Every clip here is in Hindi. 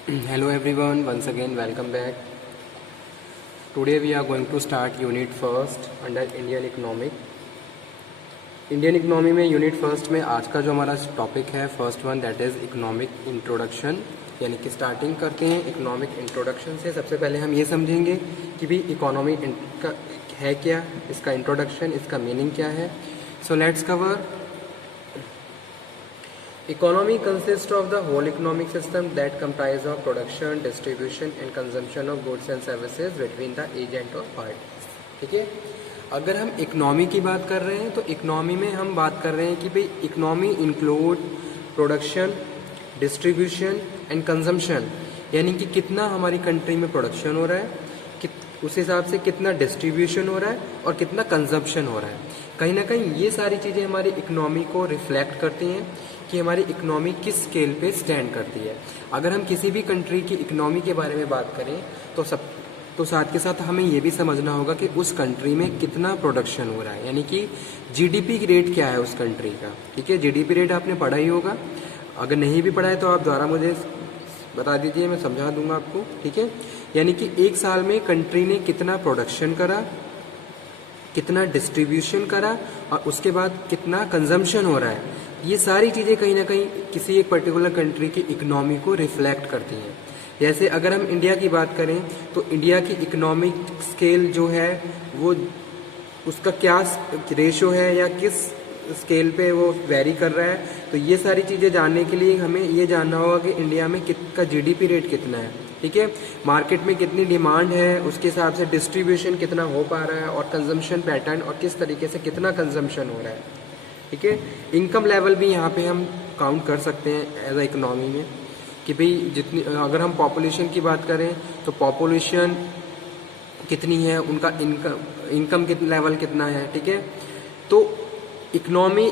Hello everyone, once again welcome back. Today we are going to start unit first under Indian economic. Indian economy में यूनिट फर्स्ट में आज का जो हमारा टॉपिक है first one that is economic introduction, यानी कि स्टार्टिंग करते हैं इकोनॉमिक इंट्रोडक्शन से। सबसे पहले हम ये समझेंगे कि भी इकोनॉमी का है क्या, इसका इंट्रोडक्शन, इसका मीनिंग क्या है। So let's cover. Economy consists of the whole economic system that comprise of production, distribution and consumption of goods and services between the agent or parties। ठीक है, अगर हम इकोनॉमी की बात कर रहे हैं तो इकोनॉमी में हम बात कर रहे हैं कि भाई economy include production, distribution and consumption, यानी कि कितना हमारी कंट्री में प्रोडक्शन हो रहा है, उस हिसाब से कितना डिस्ट्रीब्यूशन हो रहा है और कितना कंजम्पशन हो रहा है। कहीं ना कहीं ये सारी चीज़ें हमारी इकोनॉमी को रिफ्लेक्ट करती हैं कि हमारी इकोनॉमी किस स्केल पे स्टैंड करती है। अगर हम किसी भी कंट्री की इकोनॉमी के बारे में बात करें तो साथ के साथ हमें ये भी समझना होगा कि उस कंट्री में कितना प्रोडक्शन हो रहा है, यानी कि जीडीपी की रेट क्या है उस कंट्री का। ठीक है, जीडीपी रेट आपने पढ़ा ही होगा, अगर नहीं भी पढ़ा है तो आप द्वारा मुझे बता दीजिए, मैं समझा दूंगा आपको। ठीक है, यानी कि एक साल में कंट्री ने कितना प्रोडक्शन करा, कितना डिस्ट्रीब्यूशन करा और उसके बाद कितना कंजम्पशन हो रहा है। ये सारी चीज़ें कहीं ना कहीं किसी एक पर्टिकुलर कंट्री की इकोनॉमी को रिफ्लेक्ट करती हैं। जैसे अगर हम इंडिया की बात करें तो इंडिया की इकोनॉमिक स्केल जो है वो उसका क्या रेशो है या किस स्केल पे वो वेरी कर रहा है, तो ये सारी चीज़ें जानने के लिए हमें ये जानना होगा कि इंडिया में का जीडीपी रेट कितना है। ठीक है, मार्केट में कितनी डिमांड है, उसके हिसाब से डिस्ट्रीब्यूशन कितना हो पा रहा है और कंजम्पशन पैटर्न और किस तरीके से कितना कंजम्पशन हो रहा है। ठीक है, इनकम लेवल भी यहाँ पे हम काउंट कर सकते हैं एज अ इकोनॉमी में कि भाई जितनी, अगर हम पॉपुलेशन की बात करें तो पॉपुलेशन कितनी है, उनका इनकम लेवल कितना है। ठीक है, तो economy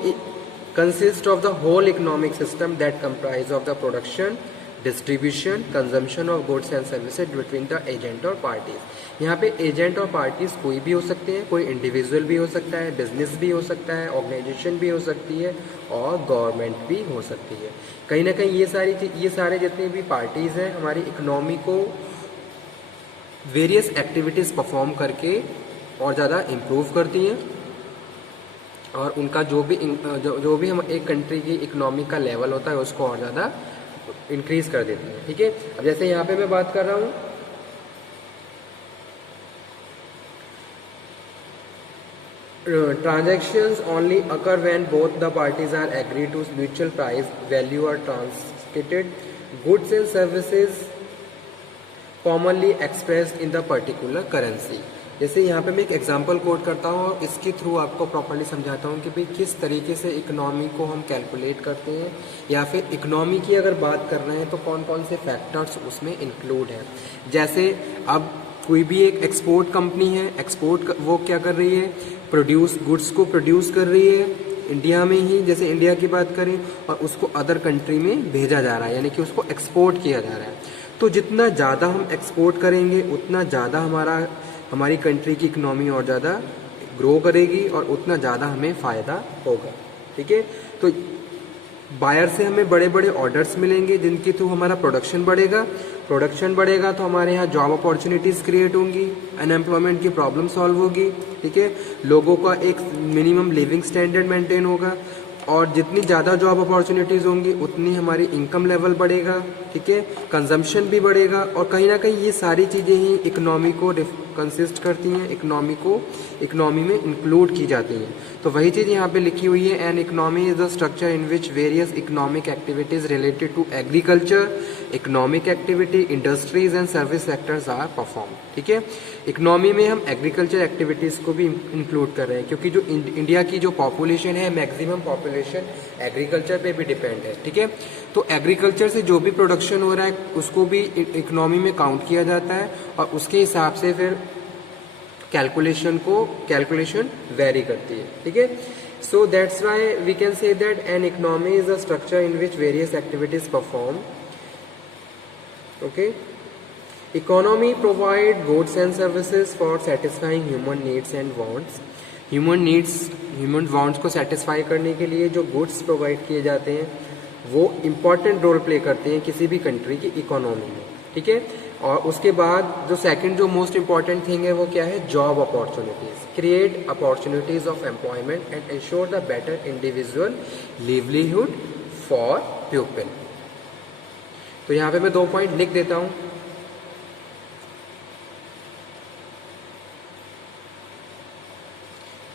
consist of the whole economic system that comprise of the production, distribution, consumption of goods and services between the agent और पार्टीज। यहाँ पे एजेंट और पार्टीज कोई भी हो सकते हैं, कोई इंडिविजुअल भी हो सकता है, बिजनेस भी हो सकता है, ऑर्गेनाइजेशन भी हो सकती है और गवर्नमेंट भी हो सकती है। कहीं ना कहीं ये सारे जितने भी पार्टीज हैं हमारी इकोनॉमी को वेरियस एक्टिविटीज़ परफॉर्म करके और ज़्यादा इम्प्रूव करती हैं और उनका जो भी हम एक कंट्री की इकोनॉमी का लेवल होता है उसको और ज़्यादा इंक्रीज कर देती है। ठीक है, अब जैसे यहाँ पे मैं बात कर रहा हूँ transactions only occur when both the parties are agree to mutual price value are transmitted goods and services commonly expressed in the particular currency. जैसे यहाँ पे मैं एक एग्जांपल कोट करता हूँ और इसके थ्रू आपको प्रॉपर्ली समझाता हूँ कि भाई किस तरीके से इकोनॉमी को हम कैलकुलेट करते हैं, या फिर इकोनॉमी की अगर बात कर रहे हैं तो कौन कौन से फैक्टर्स उसमें इंक्लूड है। जैसे अब कोई भी एक एक्सपोर्ट कंपनी है, वो क्या कर रही है, गुड्स को प्रोड्यूस कर रही है इंडिया में ही, जैसे इंडिया की बात करें, और उसको अदर कंट्री में भेजा जा रहा है, यानी कि उसको एक्सपोर्ट किया जा रहा है। तो जितना ज़्यादा हम एक्सपोर्ट करेंगे उतना ज़्यादा हमारी कंट्री की इकोनॉमी और ज़्यादा ग्रो करेगी और उतना ज़्यादा हमें फ़ायदा होगा। ठीक है, तो बायर से हमें बड़े बड़े ऑर्डर्स मिलेंगे जिनके थ्रू हमारा प्रोडक्शन बढ़ेगा तो हमारे यहाँ जॉब अपॉर्चुनिटीज़ क्रिएट होंगी, अनएम्प्लॉयमेंट की प्रॉब्लम सॉल्व होगी। ठीक है, लोगों का एक मिनिमम लिविंग स्टैंडर्ड मेंटेन होगा और जितनी ज़्यादा जॉब अपॉर्चुनिटीज़ होंगी उतनी हमारी इनकम लेवल बढ़ेगा। ठीक है, कंजम्पशन भी बढ़ेगा और कहीं ना कहीं ये सारी चीज़ें ही इकोनॉमी को कंसिस्ट करती हैं, इकोनॉमी में इंक्लूड की जाती हैं। तो वही चीज़ यहाँ पे लिखी हुई है, an economy is the structure in which various economic activities related to agriculture, economic activity, industries and service sectors are perform. ठीक है, इकोनॉमी में हम एग्रीकल्चर एक्टिविटीज़ को भी इंक्लूड कर रहे हैं क्योंकि जो इंडिया की जो पॉपुलेशन है, मैक्सिमम पॉपुलेशन एग्रीकल्चर पे भी डिपेंड है। ठीक है, तो एग्रीकल्चर से जो भी प्रोडक्शन हो रहा है उसको भी इकोनॉमी में काउंट किया जाता है और उसके हिसाब से फिर कैलकुलेशन वेरी करती है। ठीक है, so that's why we can say that an economy is a structure in which various activities perform. Okay, economy provide goods and services for satisfying human needs and wants. Human wants को सेटिस्फाई करने के लिए जो गुड्स प्रोवाइड किए जाते हैं वो इम्पॉर्टेंट रोल प्ले करते हैं किसी भी कंट्री की इकोनॉमी में, ठीक है। और उसके बाद जो सेकंड जो मोस्ट इम्पॉर्टेंट थिंग है वो क्या है, job opportunities, create opportunities of employment and ensure the better individual livelihood for people. तो यहाँ पे मैं 2 पॉइंट लिख देता हूँ।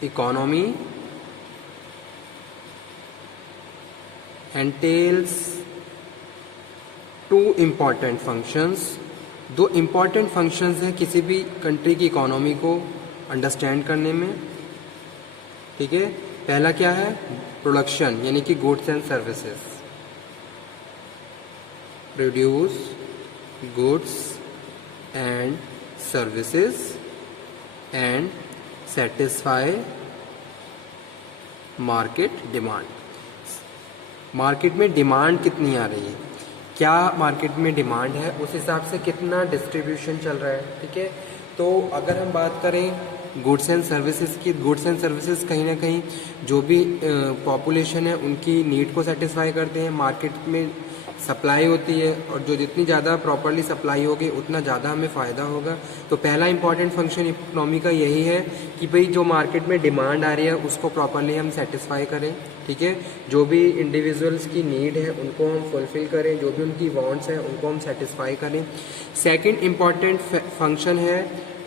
Economy entails 2 important functions। 2 important functions हैं किसी भी कंट्री की इकोनॉमी को अंडरस्टैंड करने में, ठीक है। पहला क्या है, प्रोडक्शन यानी कि goods and services, produce goods and services and satisfy market demand. Market में डिमांड कितनी आ रही है, क्या मार्केट में डिमांड है, उस हिसाब से कितना डिस्ट्रीब्यूशन चल रहा है, ठीक है। तो अगर हम बात करें गुड्स एंड सर्विसेज की, गुड्स एंड सर्विसेज कहीं ना कहीं जो भी पॉपुलेशन है उनकी नीड को सेटिस्फाई करते हैं। मार्केट में सप्लाई होती है और जो जितनी ज़्यादा प्रॉपरली सप्लाई होगी उतना ज़्यादा हमें फ़ायदा होगा। तो पहला इंपॉर्टेंट फंक्शन इकोनॉमी का यही है कि भाई जो मार्केट में डिमांड आ रही है उसको प्रॉपरली हम सेटिस्फाई करें, ठीक है। जो भी इंडिविजुअल्स की नीड है उनको हम फुलफिल करें, जो भी उनकी वांट्स हैं उनको हम सेटिस्फाई करें। सेकंड इम्पॉर्टेंट फंक्शन है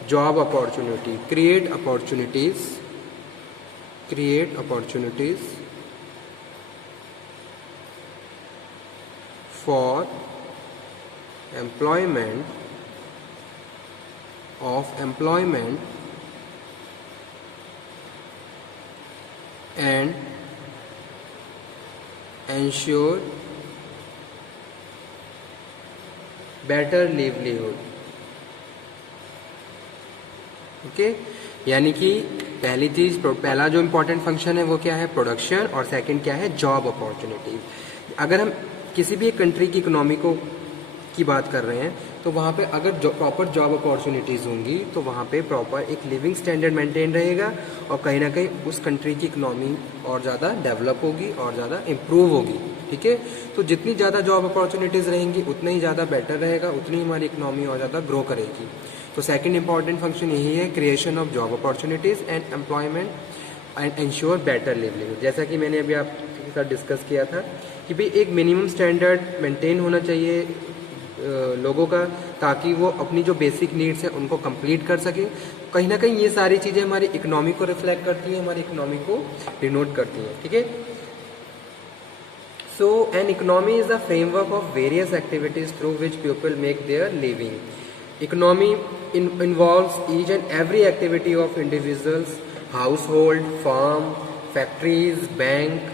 job opportunity, create opportunities for employment and ensure better livelihood, okay. यानी कि पहली चीज, पहला जो इम्पोर्टेंट फंक्शन है वो क्या है, प्रोडक्शन, और सेकंड क्या है, जॉब अपॉर्चुनिटीज। अगर हम किसी भी एक कंट्री की इकोनॉमी की बात कर रहे हैं तो वहाँ पे अगर प्रॉपर जॉब अपॉर्चुनिटीज़ होंगी तो वहाँ पे प्रॉपर एक लिविंग स्टैंडर्ड मेंटेन रहेगा और कहीं ना कहीं उस कंट्री की इकोनॉमी और ज़्यादा डेवलप होगी और ज़्यादा इम्प्रूव होगी, ठीक है। तो जितनी ज़्यादा जॉब अपॉर्चुनिटीज़ रहेंगी उतना ही ज़्यादा बेटर रहेगा, उतनी हमारी इकोनॉमी और ज़्यादा ग्रो करेगी। तो सेकेंड इंपॉर्टेंट फंक्शन यही है, creation of job opportunities and employment and ensure better livelihood. जैसा कि मैंने अभी आपके साथ डिस्कस किया था कि भाई एक मिनिमम स्टैंडर्ड मेंटेन होना चाहिए लोगों का, ताकि वो अपनी जो बेसिक नीड्स हैं उनको कंप्लीट कर सके। कहीं ना कहीं ये सारी चीज़ें हमारी इकोनॉमी को रिफ्लेक्ट करती हैं, हमारी इकोनॉमी को डिनोट करती हैं, ठीक है। So an economy is the framework of various activities through which people make their living. Economy involves each and every activity of individuals, household, firm, factories, bank,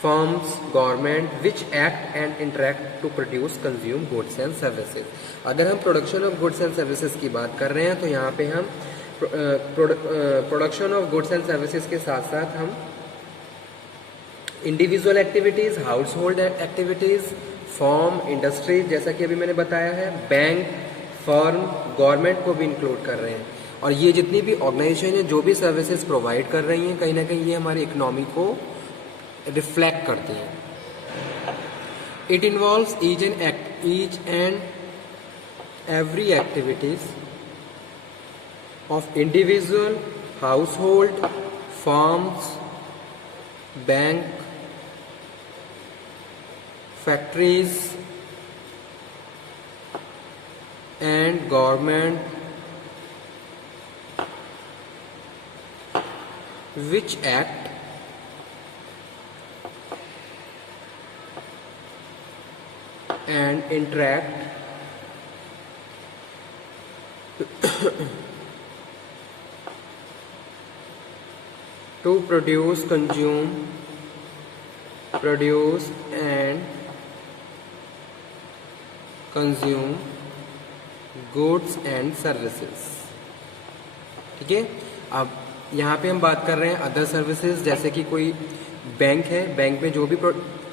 firms, government, which act and interact to produce, consume goods and services। अगर हम production of goods and services की बात कर रहे हैं तो यहाँ पे हम production of goods and services के साथ साथ हम individual activities, house hold activities, form, industry, जैसा कि अभी मैंने बताया है, बैंक, फर्म, गवर्नमेंट को भी इंक्लूड कर रहे हैं। और ये जितनी भी ऑर्गेनाइजेशन है जो भी सर्विसेज प्रोवाइड कर रही हैं कहीं ना कहीं ये हमारी इकोनॉमी को रिफ्लेक्ट करती हैं। It involves each and every activities of individual, house hold, firms, bank, factories and government which act and interact to produce and consume goods and services, ठीक है। अब यहाँ पे हम बात कर रहे हैं अदर सर्विसेज, जैसे कि कोई बैंक है, बैंक में जो भी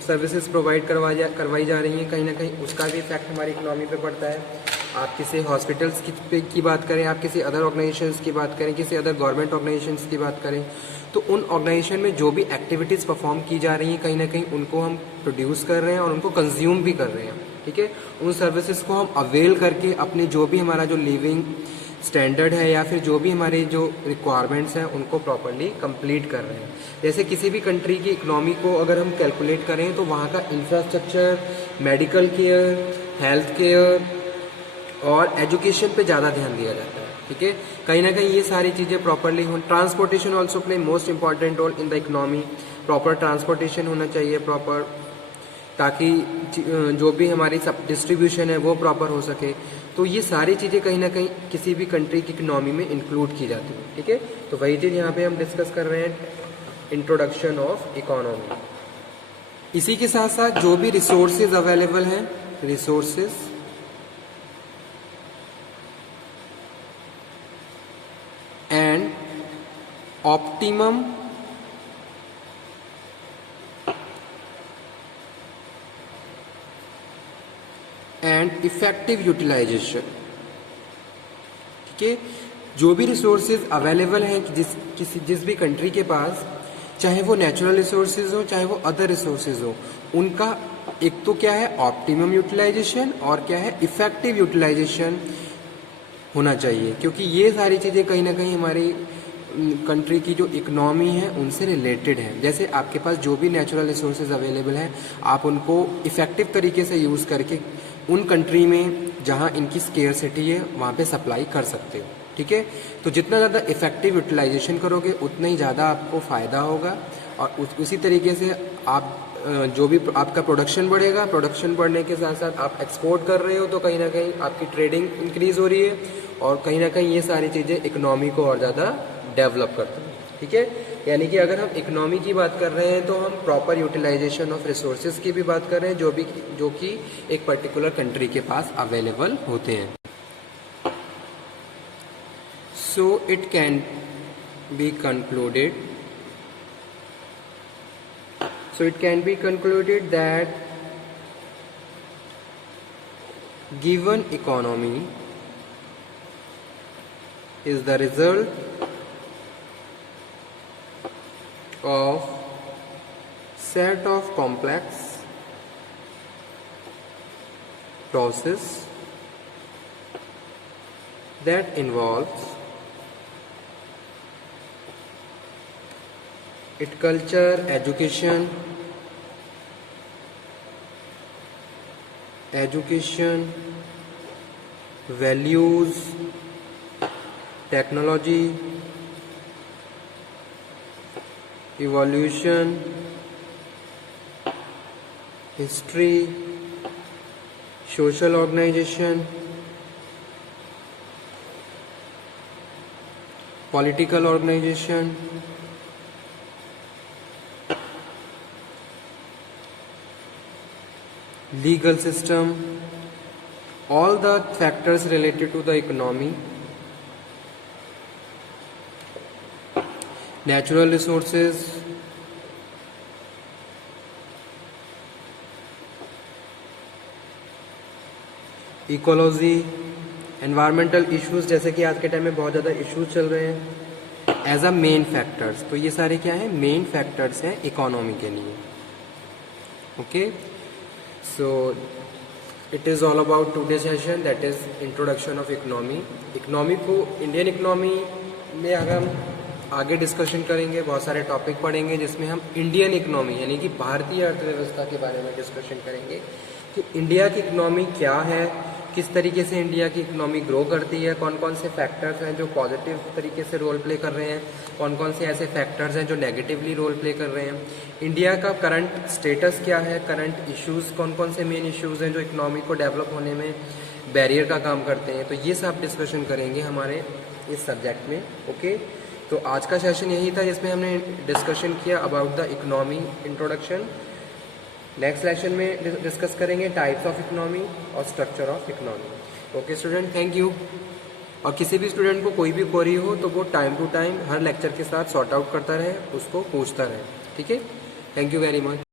सर्विसेज प्रोवाइड करवाई जा रही हैं, कहीं ना कहीं उसका भी इफेक्ट हमारी इकोनॉमी पे पड़ता है। आप किसी हॉस्पिटल्स की बात करें, आप किसी अदर ऑर्गेनाइजेशंस की बात करें, किसी अदर गवर्नमेंट ऑर्गेनाइजेशंस की बात करें, तो उन ऑर्गेनाइजेशन में जो भी एक्टिविटीज़ परफॉर्म की जा रही हैं कहीं ना कहीं उनको हम प्रोड्यूस कर रहे हैं और उनको कंज्यूम भी कर रहे हैं, ठीक है। उन सर्विसेज को हम अवेल करके अपने जो भी हमारा जो लिविंग स्टैंडर्ड है या फिर जो भी हमारे जो रिक्वायरमेंट्स हैं उनको प्रॉपरली कंप्लीट कर रहे हैं। जैसे किसी भी कंट्री की इकोनॉमी को अगर हम कैलकुलेट करें तो वहाँ का infrastructure, medical care, health care और एजुकेशन पे ज़्यादा ध्यान दिया जाता है, ठीक है। कहीं ना कहीं ये सारी चीज़ें प्रॉपरली हो। Transportation also play most important role in the economy. Proper transportation होना चाहिए प्रॉपर, ताकि जो भी हमारी सब डिस्ट्रीब्यूशन है वो प्रॉपर हो सके। तो ये सारी चीज़ें कहीं ना कहीं किसी भी कंट्री की इकोनॉमी में इंक्लूड की जाती है, ठीक है। तो वही चीज़ यहाँ पे हम डिस्कस कर रहे हैं, इंट्रोडक्शन ऑफ इकोनॉमी। इसी के साथ साथ जो भी रिसोर्सेज अवेलेबल हैं, resources and optimum and effective utilization, ठीक है। जो भी रिसोर्सेज अवेलेबल हैं जिस भी कंट्री के पास, चाहे वो नेचुरल रिसोर्सेज हो चाहे वो अदर रिसोर्सेज हो, उनका एक तो क्या है ऑप्टिमम यूटिलाइजेशन और क्या है इफेक्टिव यूटिलाइजेशन होना चाहिए, क्योंकि ये सारी चीज़ें कहीं ना कहीं हमारी कंट्री की जो इकोनॉमी है उनसे रिलेटेड है। जैसे आपके पास जो भी नेचुरल रिसोर्सेज अवेलेबल हैं आप उनको इफ़ेक्टिव तरीके से यूज़ करके उन कंट्री में जहाँ इनकी स्केयरसिटी है वहाँ पे सप्लाई कर सकते हो, ठीक है। तो जितना ज़्यादा इफ़ेक्टिव यूटिलाइजेशन करोगे उतना ही ज़्यादा आपको फ़ायदा होगा और उसी तरीके से आप जो भी आपका प्रोडक्शन बढ़ेगा, प्रोडक्शन बढ़ने के साथ साथ आप एक्सपोर्ट कर रहे हो तो कहीं ना कहीं आपकी ट्रेडिंग इंक्रीज़ हो रही है और कहीं ना कहीं ये सारी चीज़ें इकोनॉमी को और ज़्यादा डेवलप करती हैं, ठीक है। यानी कि अगर हम इकोनॉमी की बात कर रहे हैं तो हम प्रॉपर यूटिलाइजेशन ऑफ रिसोर्सेज की भी बात कर रहे हैं जो कि एक पर्टिकुलर कंट्री के पास अवेलेबल होते हैं। So it can be concluded that given economy is the result of set of complex process that involves its culture, education, values, technology, evolution, history, social organization, political organization, legal system, all the factors related to the economy, natural resources, ecology, environmental issues, जैसे कि आज के टाइम में बहुत ज़्यादा इश्यूज चल रहे हैं, एज अ मेन फैक्टर्स। तो ये सारे क्या हैं, मेन फैक्टर्स हैं इकोनॉमी के लिए, okay. So it is all about today's session, that is introduction of economy. Economy को इंडियन इकोनॉमी में अगर हम आगे डिस्कशन करेंगे, बहुत सारे टॉपिक पढ़ेंगे जिसमें हम इंडियन इकोनॉमी यानी कि भारतीय अर्थव्यवस्था के बारे में डिस्कशन करेंगे कि इंडिया की इकोनॉमी क्या है, किस तरीके से इंडिया की इकोनॉमी ग्रो करती है, कौन कौन से फैक्टर्स हैं जो पॉजिटिव तरीके से रोल प्ले कर रहे हैं, कौन कौन से ऐसे फैक्टर्स हैं जो नेगेटिवली रोल प्ले कर रहे हैं, इंडिया का करंट स्टेटस क्या है, करंट इश्यूज़ कौन कौन से मेन इश्यूज़ हैं जो इकोनॉमी को डेवलप होने में बैरियर का काम करते हैं। तो ये सब डिस्कशन करेंगे हमारे इस सब्जेक्ट में, ओके। तो आज का सेशन यही था जिसमें हमने डिस्कशन किया about the economy introduction. Next session में डिस्कस करेंगे टाइप्स ऑफ इकोनॉमी और structure of economy. Okay student, thank you. और किसी भी स्टूडेंट को कोई भी क्वेरी हो तो वो टाइम टू टाइम हर लेक्चर के साथ सॉर्ट आउट करता रहे, उसको पूछता रहे, ठीक है। Thank you very much.